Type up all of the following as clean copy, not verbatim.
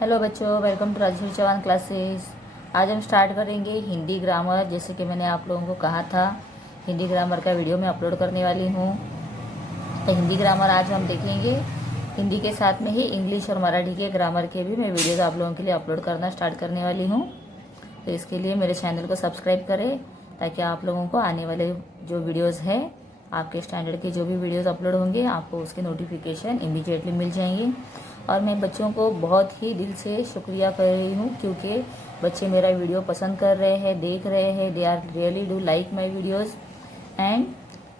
Hello बच्चों, welcome to Rajshri Chauhan classes. आज हम स्टार्ट करेंगे हिंदी ग्रामर। जैसे कि मैंने आप लोगों को कहा था, हिंदी ग्रामर का वीडियो मैं अपलोड करने वाली हूँ। तो हिंदी ग्रामर आज हम देखेंगे। हिंदी के साथ में ही इंग्लिश और मराठी के ग्रामर के भी मैं वीडियोज़ आप लोगों के लिए अपलोड करना स्टार्ट करने वाली हूँ। तो इसके लिए मेरे चैनल को सब्सक्राइब करें, ताकि आप लोगों को आने वाले जो वीडियोज़ हैं, आपके स्टैंडर्ड के जो भी वीडियोज़ अपलोड होंगे, आपको उसके नोटिफिकेशन इमीडिएटली मिल जाएंगे। और मैं बच्चों को बहुत ही दिल से शुक्रिया कर रही हूँ, क्योंकि बच्चे मेरा वीडियो पसंद कर रहे हैं, देख रहे हैं। They are really do like my videos and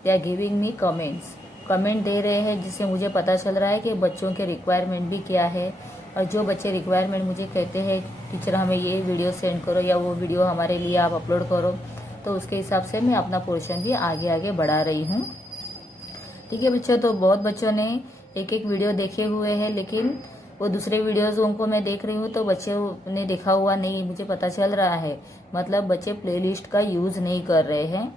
they are giving me comment दे रहे हैं, जिससे मुझे पता चल रहा है कि बच्चों के रिक्वायरमेंट भी क्या है। और जो बच्चे रिक्वायरमेंट मुझे कहते हैं, टीचर हमें ये वीडियो सेंड करो या वो वीडियो हमारे लिए आप अपलोड करो, तो उसके हिसाब से मैं अपना पोर्शन भी आगे आगे बढ़ा रही हूँ। ठीक है बच्चों, तो बहुत बच्चों ने एक एक वीडियो देखे हुए हैं, लेकिन वो दूसरे वीडियोज़ उनको मैं देख रही हूँ तो बच्चे ने देखा हुआ नहीं, मुझे पता चल रहा है। मतलब बच्चे प्लेलिस्ट का यूज़ नहीं कर रहे हैं।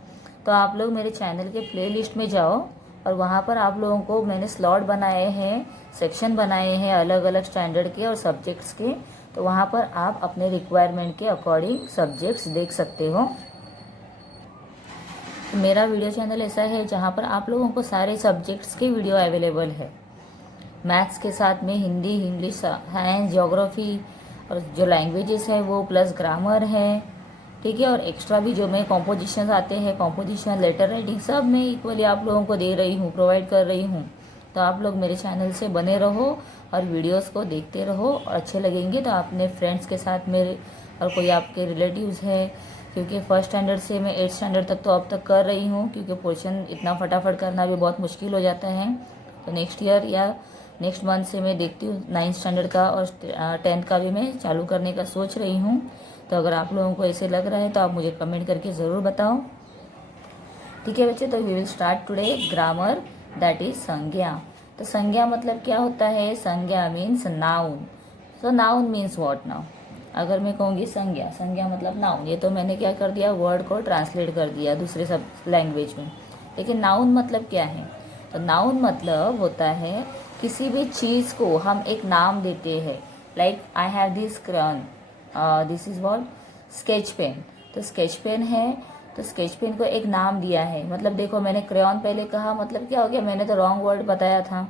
तो आप लोग मेरे चैनल के प्लेलिस्ट में जाओ, और वहाँ पर आप लोगों को मैंने स्लॉट बनाए हैं, सेक्शन बनाए हैं अलग अलग स्टैंडर्ड के और सब्जेक्ट्स के। तो वहाँ पर आप अपने रिक्वायरमेंट के अकॉर्डिंग सब्जेक्ट्स देख सकते हो। मेरा वीडियो चैनल ऐसा है जहाँ पर आप लोगों को सारे सब्जेक्ट्स के वीडियो अवेलेबल है। मैथ्स के साथ में हिंदी, इंग्लिश, साइंस, ज्योग्राफी और जो लैंग्वेजेस है वो, प्लस ग्रामर है। ठीक है, और एक्स्ट्रा भी जो मैं कॉम्पोजिशन आते हैं, कॉम्पोजिशन, लेटर राइटिंग, सब मैं इक्वली आप लोगों को दे रही हूँ, प्रोवाइड कर रही हूँ। तो आप लोग मेरे चैनल से बने रहो और वीडियोस को देखते रहो, और अच्छे लगेंगे तो अपने फ्रेंड्स के साथ मेरे, और कोई आपके रिलेटिव्स है, क्योंकि फर्स्ट स्टैंडर्ड से मैं 8th स्टैंडर्ड तक तो अब तक कर रही हूँ, क्योंकि पोर्शन इतना फटाफट करना भी बहुत मुश्किल हो जाता है। तो नेक्स्ट ईयर या नेक्स्ट मंथ से मैं देखती हूँ 9th स्टैंडर्ड का और 10th का भी मैं चालू करने का सोच रही हूँ। तो अगर आप लोगों को ऐसे लग रहा है तो आप मुझे कमेंट करके ज़रूर बताओ। ठीक है बच्चे, तो we will start today grammar, that is संज्ञा। तो संज्ञा मतलब क्या होता है? संज्ञा means noun. So noun means what now? अगर मैं कहूँगी संज्ञा, संज्ञा मतलब नाउन, ये तो मैंने क्या कर दिया, वर्ड को ट्रांसलेट कर दिया दूसरे सब लैंग्वेज में। लेकिन नाउन मतलब क्या है? तो नाउन मतलब होता है किसी भी चीज़ को हम एक नाम देते हैं। Like I have this crayon, this is what, sketch pen. तो स्केच पेन है, तो स्केच पेन को एक नाम दिया है। मतलब देखो, मैंने क्रेयॉन पहले कहा, मतलब क्या हो गया, मैंने तो रॉन्ग वर्ड बताया था।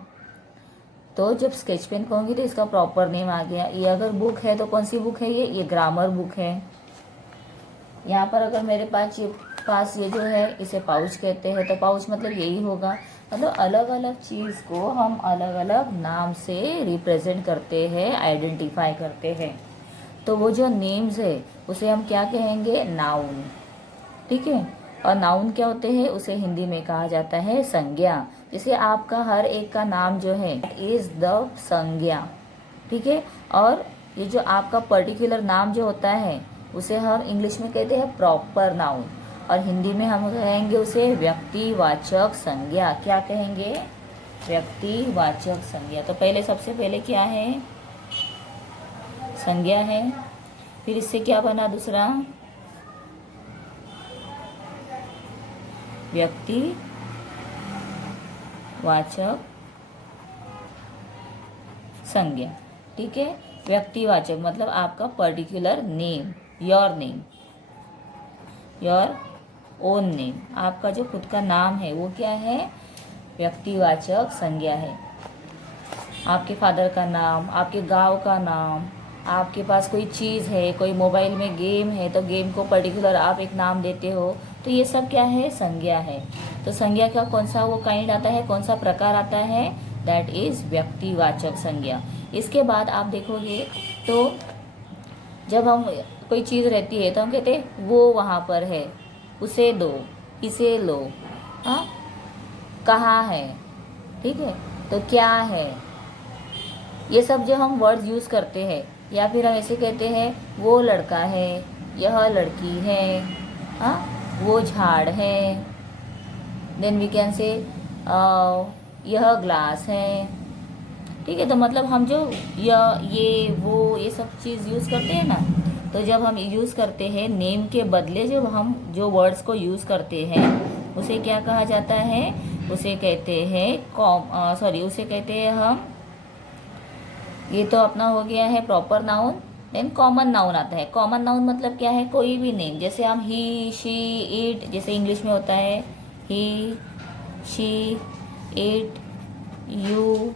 तो जब स्केच पेन कहूँगी तो इसका प्रॉपर नेम आ गया। ये अगर बुक है तो कौन सी बुक है? ये ग्रामर बुक है। यहाँ पर अगर मेरे पास ये जो है, इसे पाउच कहते हैं, तो पाउच मतलब यही होगा। मतलब अलग अलग चीज़ को हम अलग अलग नाम से रिप्रेजेंट करते हैं, आइडेंटिफाई करते हैं। तो वो जो नेम्स है उसे हम क्या कहेंगे? नाउन। ठीक है, और नाउन क्या होते हैं? उसे हिंदी में कहा जाता है संज्ञा। जैसे आपका हर एक का नाम जो है इज द संज्ञा। ठीक है, और ये जो आपका पर्टिकुलर नाम जो होता है उसे हम इंग्लिश में कहते हैं प्रॉपर नाउन, और हिंदी में हम कहेंगे उसे व्यक्तिवाचक संज्ञा। क्या कहेंगे? व्यक्तिवाचक संज्ञा। तो पहले, सबसे पहले क्या है? संज्ञा है। फिर इससे क्या बना दूसरा? व्यक्तिवाचक संज्ञा। ठीक है, व्यक्तिवाचक मतलब आपका particular name, your name, your own name. आपका जो खुद का नाम है वो क्या है? व्यक्तिवाचक संज्ञा है। आपके फादर का नाम, आपके गांव का नाम, आपके पास कोई चीज़ है, कोई मोबाइल में गेम है तो गेम को पर्टिकुलर आप एक नाम देते हो, तो ये सब क्या है? संज्ञा है। तो संज्ञा का कौन सा वो काइंड आता है, कौन सा प्रकार आता है? दैट इज व्यक्तिवाचक संज्ञा। इसके बाद आप देखोगे तो जब हम कोई चीज़ रहती है तो हम कहते हैं वो वहाँ पर है, उसे दो, इसे लो, हाँ, कहाँ है, ठीक है, तो क्या है, ये सब जो हम वर्ड्स यूज़ करते हैं। या फिर हम ऐसे कहते हैं वो लड़का है, यह लड़की है, हाँ, वो झाड़ है। देन वी कैन से यह ग्लास है। ठीक है, तो मतलब हम जो ये वो ये सब चीज़ यूज़ करते हैं ना, तो जब हम यूज़ करते हैं नेम के बदले जब हम जो वर्ड्स को यूज़ करते हैं उसे क्या कहा जाता है? उसे कहते हैं उसे कहते हैं हम ये तो अपना हो गया है proper noun. Then common noun आता है। कॉमन नाउन मतलब क्या है, कोई भी नेम, जैसे हम ही, शी, इट, जैसे इंग्लिश में होता है he, she, it, you,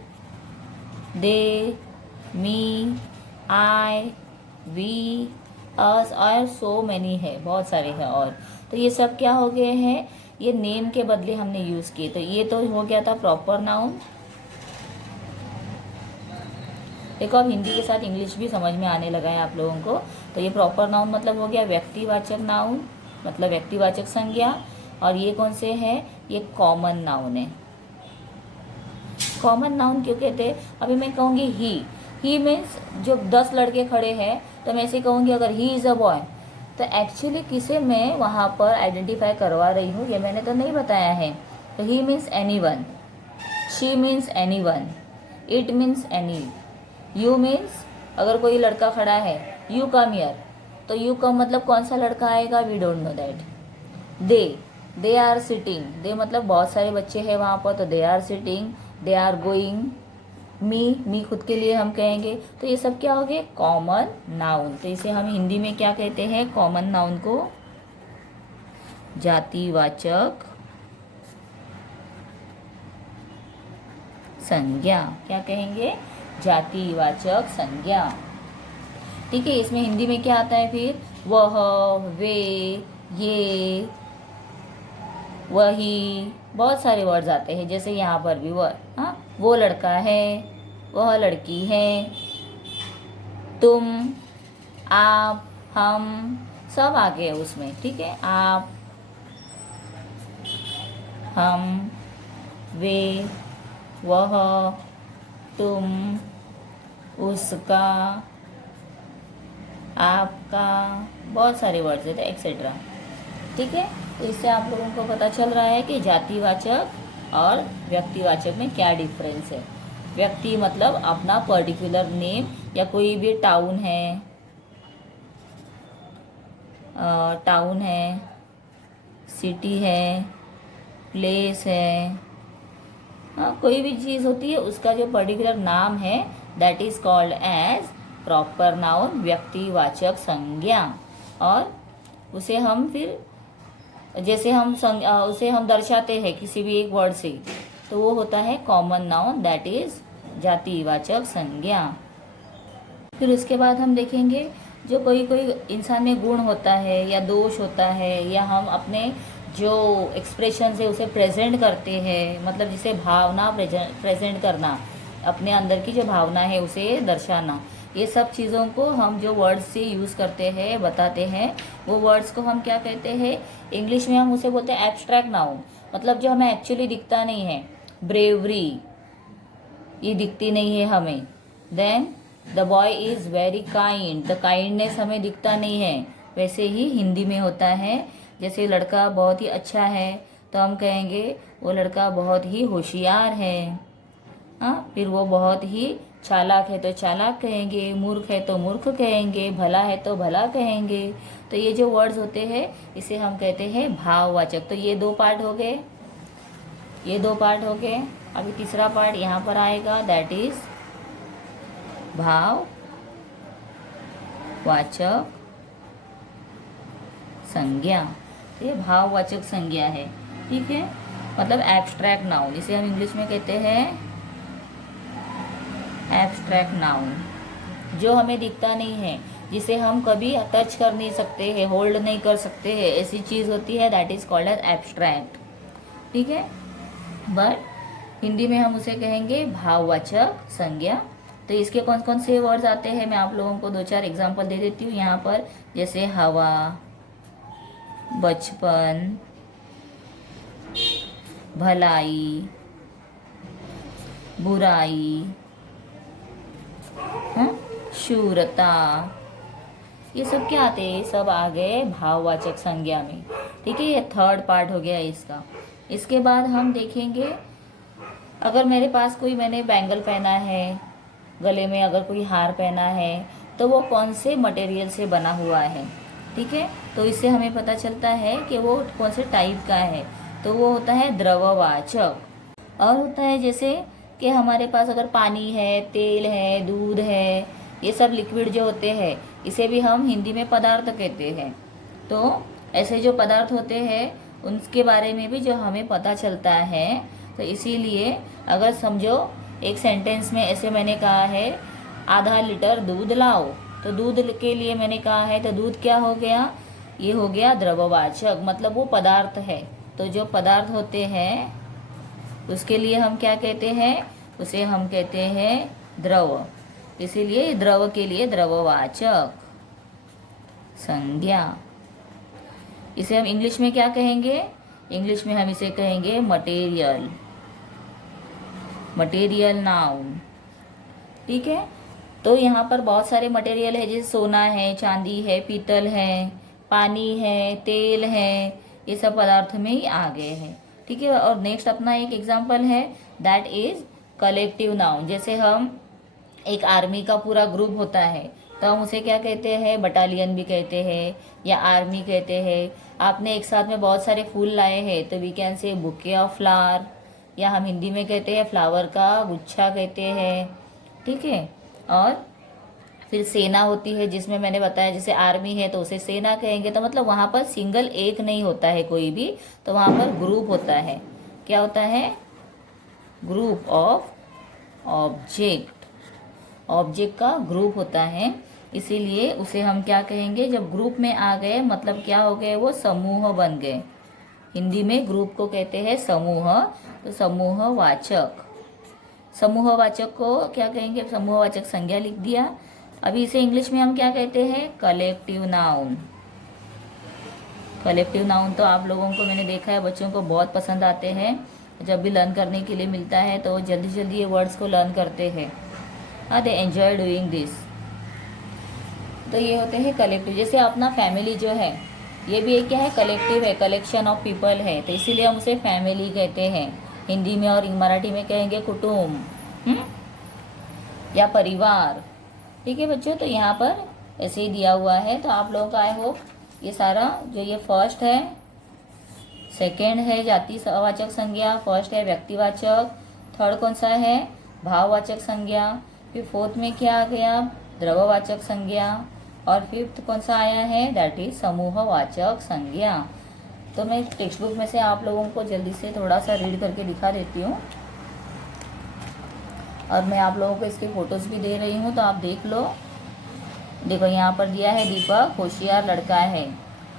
they, me, I, we, us और सो मैनी है, बहुत सारे हैं। और तो ये सब क्या हो गए हैं, ये नेम के बदले हमने यूज़ किए। तो ये तो हो गया था प्रॉपर नाउन। देखो अब हिंदी के साथ इंग्लिश भी समझ में आने लगा है आप लोगों को। तो ये प्रॉपर नाउन मतलब हो गया व्यक्तिवाचक नाउन, मतलब व्यक्तिवाचक संज्ञा। और ये कौन से है, ये कॉमन नाउन है। कॉमन नाउन क्यों कहते हैं, अभी मैं कहूँगी ही मीन्स जो 10 लड़के खड़े हैं तो मैं ऐसे कहूँगी अगर ही इज़ अ बॉय, तो एक्चुअली किसे मैं वहाँ पर आइडेंटिफाई करवा रही हूँ ये मैंने तो नहीं बताया है। तो he means any one, she means any one, it means any, you means अगर कोई लड़का खड़ा है, यू कम हियर, तो यू कम मतलब कौन सा लड़का आएगा, we don't know that. They are sitting, they मतलब बहुत सारे बच्चे हैं वहाँ पर, तो they are sitting, they are going. Me खुद के लिए हम कहेंगे। तो ये सब क्या हो गए, कॉमन नाउन। तो इसे हम हिंदी में क्या कहते हैं, कॉमन नाउन को जातिवाचक संज्ञा, क्या कहेंगे, जातिवाचक संज्ञा। ठीक है, इसमें हिंदी में क्या आता है फिर, वह, वे, ये, वही, बहुत सारे वर्ड्स आते हैं। जैसे यहाँ पर भी वह, हाँ, वो लड़का है, वह लड़की है, तुम, आप, हम, सब आ गए उसमें। ठीक है, आप, हम, वे, वह, तुम, उसका, आपका, बहुत सारे वर्ड्स हैं एक्सेट्रा। ठीक है, तो इससे आप लोगों को पता चल रहा है कि जातिवाचक और व्यक्तिवाचक में क्या डिफरेंस है। व्यक्ति मतलब अपना पर्टिकुलर नेम, या कोई भी टाउन है, सिटी है, प्लेस है, हाँ, कोई भी चीज़ होती है उसका जो पर्टिकुलर नाम है that is called as proper noun, व्यक्तिवाचक संज्ञा। और उसे हम फिर जैसे उसे हम दर्शाते हैं किसी भी एक वर्ड से, तो वो होता है कॉमन नाउन, दैट इज जातिवाचक संज्ञा। फिर उसके बाद हम देखेंगे जो कोई कोई इंसान में गुण होता है या दोष होता है, या हम अपने जो एक्सप्रेशन से उसे प्रेजेंट करते हैं, मतलब जिसे भावना प्रेजेंट करना, अपने अंदर की जो भावना है उसे दर्शाना, ये सब चीज़ों को हम जो वर्ड्स से यूज़ करते हैं, बताते हैं, वो वर्ड्स को हम क्या कहते हैं, इंग्लिश में हम उसे बोलते हैं एब्स्ट्रैक्ट नाउन। मतलब जो हमें एक्चुअली दिखता नहीं है, ब्रेवरी ये दिखती नहीं है हमें। Then the boy is very kind, the kindness हमें दिखता नहीं है। वैसे ही हिंदी में होता है, जैसे लड़का बहुत ही अच्छा है तो हम कहेंगे वो लड़का बहुत ही होशियार है। हाँ, फिर वो बहुत ही चालाक है तो चालाक कहेंगे, मूर्ख है तो मूर्ख कहेंगे, भला है तो भला कहेंगे। तो ये जो वर्ड्स होते हैं इसे हम कहते हैं भाववाचक। तो ये दो पार्ट हो गए, ये दो पार्ट हो गए। अभी तीसरा पार्ट यहाँ पर आएगा, दैट इज भाववाचक संज्ञा। ये भाववाचक संज्ञा है। ठीक है, मतलब एब्स्ट्रैक्ट नाउन, इसे हम इंग्लिश में कहते हैं एब्स्ट्रैक्ट नाउन। जो हमें दिखता नहीं है, जिसे हम कभी टच कर नहीं सकते हैं, होल्ड नहीं कर सकते हैं, ऐसी चीज़ होती है, that is called as abstract. ठीक है, बट हिंदी में हम उसे कहेंगे भाववाचक संज्ञा। तो इसके कौन कौन से वर्ड्स आते हैं, मैं आप लोगों को 2-4 एग्जाम्पल दे देती हूँ यहाँ पर। जैसे हवा, बचपन, भलाई, बुराई, शूरता, ये सब क्या आते हैं, सब आ गए भाववाचक संज्ञा में। ठीक है, ये थर्ड पार्ट हो गया इसका। इसके बाद हम देखेंगे, अगर मेरे पास कोई, मैंने बैंगल पहना है, गले में अगर कोई हार पहना है, तो वो कौन से मटेरियल से बना हुआ है। ठीक है, तो इससे हमें पता चलता है कि वो कौन से टाइप का है। तो वो होता है द्रववाचक। और होता है जैसे कि हमारे पास अगर पानी है, तेल है, दूध है, ये सब लिक्विड जो होते हैं, इसे भी हम हिंदी में पदार्थ कहते हैं। तो ऐसे जो पदार्थ होते हैं उनके बारे में भी जो हमें पता चलता है। तो इसीलिए अगर समझो एक सेंटेंस में ऐसे मैंने कहा है आधा लीटर दूध लाओ, तो दूध के लिए मैंने कहा है, तो दूध क्या हो गया, ये हो गया द्रववाचक, मतलब वो पदार्थ है। तो जो पदार्थ होते हैं उसके लिए हम क्या कहते हैं, उसे हम कहते हैं द्रव। इसीलिए द्रव के लिए द्रववाचक संज्ञा। इसे हम इंग्लिश में क्या कहेंगे, इंग्लिश में हम इसे कहेंगे मटेरियल, मटेरियल नाउन। ठीक है। तो यहाँ पर बहुत सारे मटेरियल है, जैसे सोना है, चांदी है, पीतल है, पानी है, तेल है, ये सब पदार्थ में ही आ गए हैं। ठीक है। और नेक्स्ट अपना एक एग्जाम्पल है, दैट इज कलेक्टिव नाउन। जैसे हम एक आर्मी का पूरा ग्रुप होता है तो हम उसे क्या कहते हैं, बटालियन भी कहते हैं या आर्मी कहते हैं। आपने एक साथ में बहुत सारे फूल लाए हैं तो we can say bouquet of flower, या हम हिंदी में कहते हैं फ्लावर का गुच्छा कहते हैं। ठीक है। और फिर सेना होती है, जिसमें मैंने बताया जैसे आर्मी है तो उसे सेना कहेंगे। तो मतलब वहाँ पर सिंगल एक नहीं होता है कोई भी, तो वहाँ पर ग्रुप होता है। क्या होता है, ग्रुप ऑफ ऑब्जेक्ट, ऑब्जेक्ट का ग्रुप होता है। इसीलिए उसे हम क्या कहेंगे, जब ग्रुप में आ गए मतलब क्या हो गए, वो समूह बन गए। हिंदी में ग्रुप को कहते हैं समूह। तो समूहवाचक, समूहवाचक को क्या कहेंगे, समूहवाचक संज्ञा लिख दिया। अभी इसे इंग्लिश में हम क्या कहते हैं, कलेक्टिव नाउन। कलेक्टिव नाउन तो आप लोगों को मैंने देखा है बच्चों को बहुत पसंद आते हैं। जब भी लर्न करने के लिए मिलता है तो जल्दी जल्दी ये वर्ड्स को लर्न करते हैं। They enjoy doing this. तो ये होते हैं कलेक्टिव। जैसे अपना फैमिली जो है ये भी एक क्या है, कलेक्टिव है, कलेक्शन ऑफ पीपल है, तो इसीलिए हम उसे फैमिली कहते हैं। हिंदी में और मराठी में कहेंगे कुटुंब या परिवार। ठीक है बच्चों। तो यहाँ पर ऐसे ही दिया हुआ है। तो आप लोगों का आई होप ये सारा जो ये फर्स्ट है, सेकेंड है जातिवाचक संज्ञा, फर्स्ट है व्यक्तिवाचक, थर्ड कौन सा है, भाववाचक संज्ञा, फिर फोर्थ में क्या आ गया, द्रववाचक संज्ञा, और फिफ्थ कौन सा आया है, दैट इज समूहवाचक संज्ञा। तो मैं टेक्स्ट बुक में से आप लोगों को जल्दी से थोड़ा सा रीड करके दिखा देती हूँ, और मैं आप लोगों को इसके फोटोज भी दे रही हूँ, तो आप देख लो। देखो यहाँ पर दिया है दीपक होशियार लड़का है।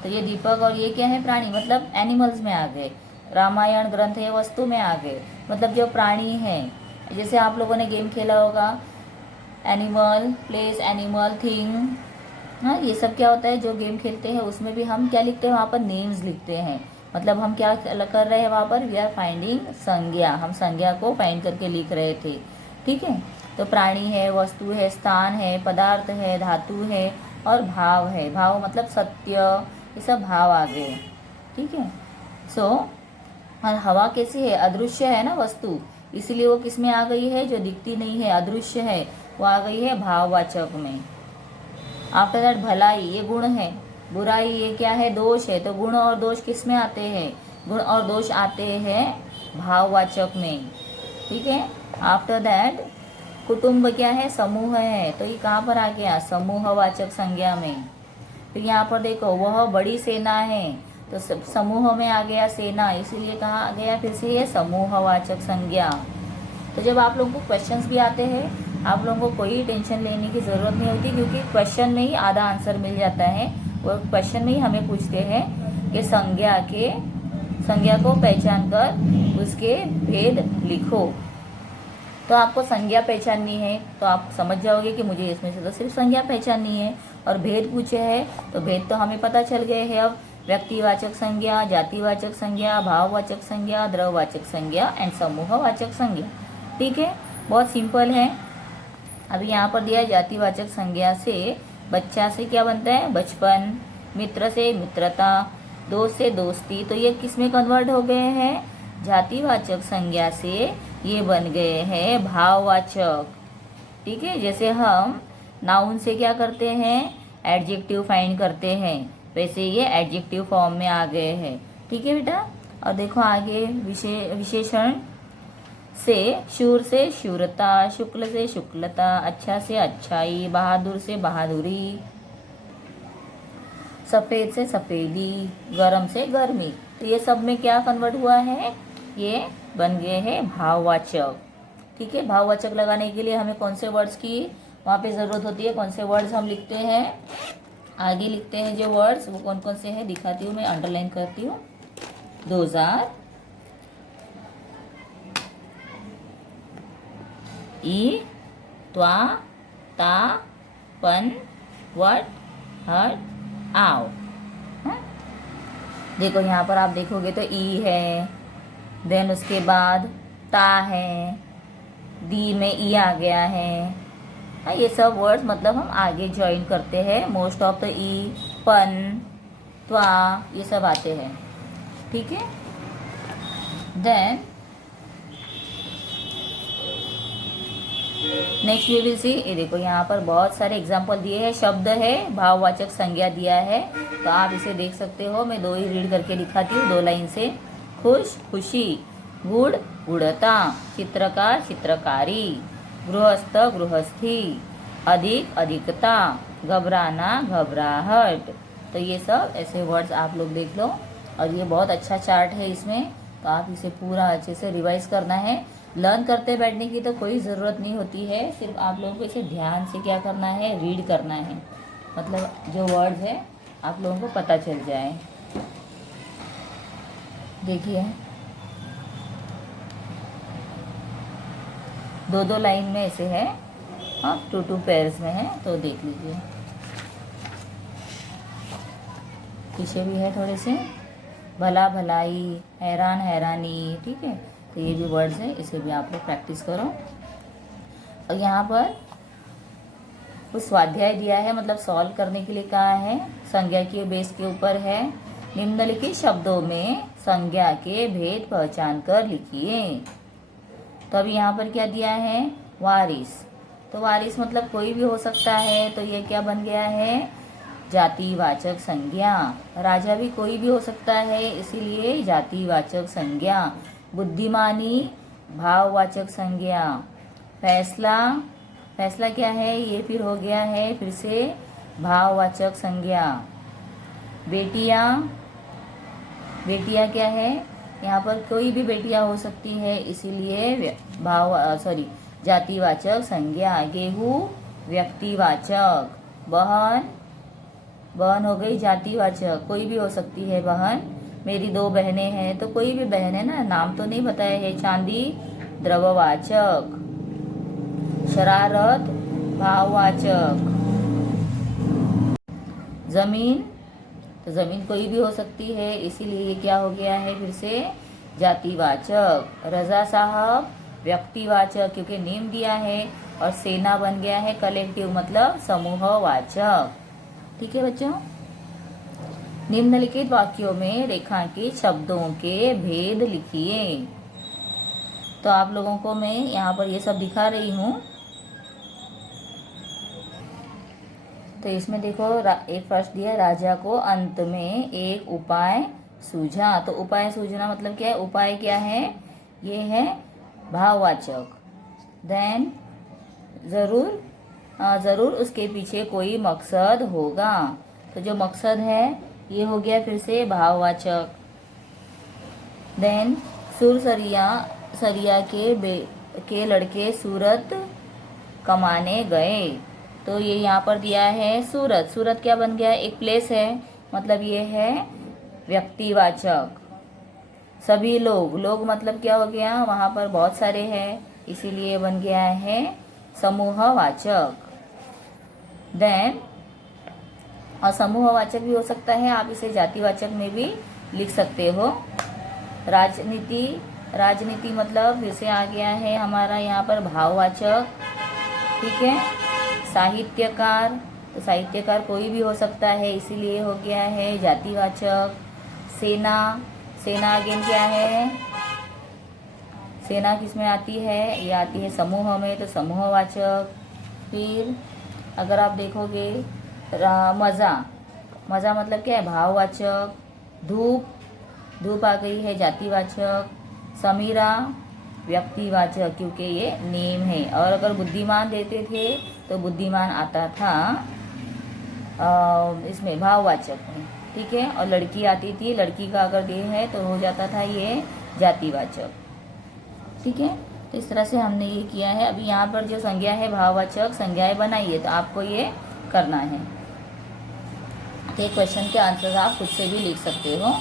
तो ये दीपक और ये क्या है, प्राणी, मतलब एनिमल्स में आ गए। रामायण ग्रंथ है, वस्तु में आ गए, मतलब जो प्राणी है। जैसे आप लोगों ने गेम खेला होगा, एनिमल, प्लेस, एनिमल, थिंग। हाँ, ये सब क्या होता है, जो गेम खेलते हैं उसमें भी हम क्या लिखते हैं, वहाँ पर नेम्स लिखते हैं। मतलब हम क्या कर रहे हैं वहाँ पर, वी आर फाइंडिंग संज्ञा, हम संज्ञा को फाइंड करके लिख रहे थे। ठीक है। तो प्राणी है, वस्तु है, स्थान है, पदार्थ है, धातु है और भाव है। भाव मतलब सत्य, ये सब भाव आ गए। ठीक है। सो हवा कैसी है, अदृश्य है ना वस्तु, इसीलिए वो किस में आ गई है, जो दिखती नहीं है, अदृश्य है, वो आ गई है भाववाचक में। आफ्टर दैट भलाई, ये गुण है, बुराई ये क्या है, दोष है, तो गुण और दोष किस में आते हैं, गुण और दोष आते हैं भाववाचक में। ठीक है। आफ्टर दैट कुटुंब क्या है, समूह है, तो ये कहाँ पर आ गया, समूहवाचक संज्ञा में। फिर यहाँ पर देखो वह बड़ी सेना है, तो समूह में आ गया सेना, इसीलिए कहाँ आ गया फिर से ये समूहवाचक संज्ञा। तो जब आप लोगों को क्वेश्चंस भी आते हैं, आप लोगों को कोई टेंशन लेने की ज़रूरत नहीं होती, क्योंकि क्वेश्चन में ही आधा आंसर मिल जाता है। वो क्वेश्चन में ही हमें पूछते हैं कि संज्ञा को पहचान कर उसके भेद लिखो। तो आपको संज्ञा पहचाननी है, तो आप समझ जाओगे कि मुझे इसमें से तो सिर्फ संज्ञा पहचाननी है। और भेद पूछे हैं तो भेद तो हमें पता चल गए हैं अब, व्यक्तिवाचक संज्ञा, जातिवाचक संज्ञा, भाववाचक संज्ञा, द्रववाचक संज्ञा एंड समूहवाचक संज्ञा। ठीक है, बहुत सिंपल है। अभी यहाँ पर दिया है जातिवाचक संज्ञा से बच्चा से क्या बनता है, बचपन, मित्र से मित्रता, दोस्त से दोस्ती। तो ये किस में कन्वर्ट हो गए हैं, जातिवाचक संज्ञा से ये बन गए हैं भाववाचक। ठीक है। जैसे हम नाउन से क्या करते हैं, एडजेक्टिव फाइंड करते हैं, वैसे ये एडजेक्टिव फॉर्म में आ गए हैं। ठीक है बेटा। और देखो आगे विशेषण से शूर से शूरता, शुक्ल से शुक्लता, अच्छा से अच्छाई, बहादुर से बहादुरी, सफ़ेद से सफ़ेदी, गरम से गर्मी। तो ये सब में क्या कन्वर्ट हुआ है, ये बन गए हैं भाववाचक। ठीक है, भाववाचक लगाने के लिए हमें कौन से वर्ड्स की वहाँ पे ज़रूरत होती है, कौन से वर्ड्स हम लिखते हैं, आगे लिखते हैं जो वर्ड्स वो कौन कौन से हैं दिखाती हूँ, मैं अंडरलाइन करती हूँ। 2000, ई, त्वा, ता, पन, वट, हट, आओ। देखो यहाँ पर आप देखोगे तो ई है, देन उसके बाद ता है, दी में ई आ गया है। हाँ, ये सब वर्ड्स मतलब हम आगे ज्वाइन करते हैं, मोस्ट ऑफ द ई, पन, त्वा, ये सब आते हैं। ठीक है, then next we will see. ये देखो यहाँ पर बहुत सारे एग्जाम्पल दिए हैं, शब्द है, भाववाचक संज्ञा दिया है, तो आप इसे देख सकते हो। मैं दो ही रीड करके दिखाती हूँ 2 लाइन से। खुश खुशी, गुड़ गुड़ता, चित्रकार चित्रकारी, गृहस्थ गृहस्थी, अधिक अधिकता, घबराना घबराहट। तो ये सब ऐसे वर्ड्स आप लोग देख लो, और ये बहुत अच्छा चार्ट है इसमें, तो आप इसे पूरा अच्छे से रिवाइज करना है। लर्न करते बैठने की तो कोई ज़रूरत नहीं होती है, सिर्फ आप लोगों को इसे ध्यान से क्या करना है, रीड करना है, मतलब जो वर्ड्स है आप लोगों को पता चल जाए। देखिए 2-2 लाइन में ऐसे है, हाँ 2-2 पेयर्स में है, तो देख लीजिए। पीछे भी है थोड़े से, भला भलाई, हैरान हैरानी। ठीक है, तो ये भी वर्ड्स है, इसे भी आप लोग प्रैक्टिस करो। और यहाँ पर कुछ स्वाध्याय दिया है, मतलब सॉल्व करने के लिए कहा है, संज्ञा के बेस के ऊपर है। निम्नलिखित शब्दों में संज्ञा के भेद पहचान कर लिखिए। तो अभी यहाँ पर क्या दिया है, वारिस। तो वारिस मतलब कोई भी हो सकता है, तो ये क्या बन गया है, जातिवाचक संज्ञा। राजा भी कोई भी हो सकता है, इसीलिए जातिवाचक संज्ञा। बुद्धिमानी भाववाचक संज्ञा। फैसला, फैसला क्या है, ये फिर हो गया है फिर से भाववाचक संज्ञा। बेटियां, बेटियां क्या है, यहाँ पर कोई भी बेटियां हो सकती है, इसीलिए जातिवाचक संज्ञा। गेहूँ व्यक्तिवाचक। बहन, बहन हो गई जातिवाचक, कोई भी हो सकती है बहन। मेरी 2 बहनें हैं, तो कोई भी बहन है ना, नाम तो नहीं बताया है। चांदी द्रव्यवाचक। शरारत भाववाचक। जमीन, तो जमीन कोई भी हो सकती है, इसीलिए ये क्या हो गया है फिर से जातिवाचक। रजा साहब व्यक्तिवाचक, क्योंकि नेम दिया है, और सेना बन गया है कलेक्टिव, मतलब समूहवाचक। ठीक है बच्चों, निम्नलिखित वाक्यों में रेखांकित शब्दों के भेद लिखिए। तो आप लोगों को मैं यहाँ पर ये सब दिखा रही हूँ। तो इसमें देखो एक फर्स्ट दिया, राजा को अंत में एक उपाय सूझा। तो उपाय सूझना मतलब क्या है, उपाय क्या है, ये है भाववाचक। देन जरूर उसके पीछे कोई मकसद होगा। तो जो मकसद है ये हो गया फिर से भाववाचक। देन सरिया के लड़के सूरत कमाने गए। तो ये यहाँ पर दिया है सूरत। सूरत क्या बन गया, एक प्लेस है, मतलब ये है व्यक्तिवाचक। सभी लोग, लोग मतलब क्या हो गया, वहाँ पर बहुत सारे हैं, इसीलिए बन गया है समूहवाचक। देन और समूहवाचक भी हो सकता है, आप इसे जातिवाचक में भी लिख सकते हो। राजनीति, राजनीति मतलब फिर से आ गया है हमारा यहाँ पर भाववाचक। ठीक है, साहित्यकार, तो साहित्यकार कोई भी हो सकता है, इसीलिए हो गया है जातिवाचक। सेना, सेना अगेन क्या है, सेना किस में आती है, ये आती है समूह में, तो समूहवाचक। फिर अगर आप देखोगे मज़ा, मज़ा मतलब क्या है, भाववाचक। धूप, धूप आ गई है जातिवाचक। समीरा, व्यक्तिवाचक, क्योंकि ये नेम है। और अगर बुद्धिमान देते थे तो बुद्धिमान आता था इसमें भाववाचक में, ठीक है। और लड़की आती थी, लड़की का अगर दे है तो हो जाता था ये जातिवाचक, ठीक है। तो इस तरह से हमने ये किया है। अभी यहाँ पर जो संज्ञा है भाववाचक संज्ञाएं बनाइए, तो आपको ये करना है। तो ये क्वेश्चन के आंसर आप खुद से भी लिख सकते हो।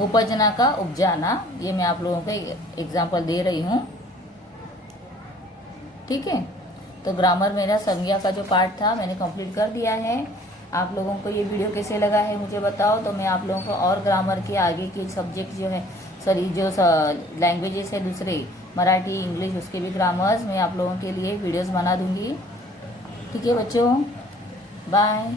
उपजना का उपजाना, ये मैं आप लोगों को एग्जाम्पल दे रही हूँ, ठीक है। तो ग्रामर मेरा संज्ञा का जो पार्ट था मैंने कंप्लीट कर दिया है। आप लोगों को ये वीडियो कैसे लगा है मुझे बताओ, तो मैं आप लोगों को और ग्रामर के आगे के सब्जेक्ट जो है जो लैंग्वेजेस है दूसरे, मराठी इंग्लिश, उसके भी ग्रामर्स मैं आप लोगों के लिए वीडियोस बना दूंगी, ठीक है बच्चों। बाय।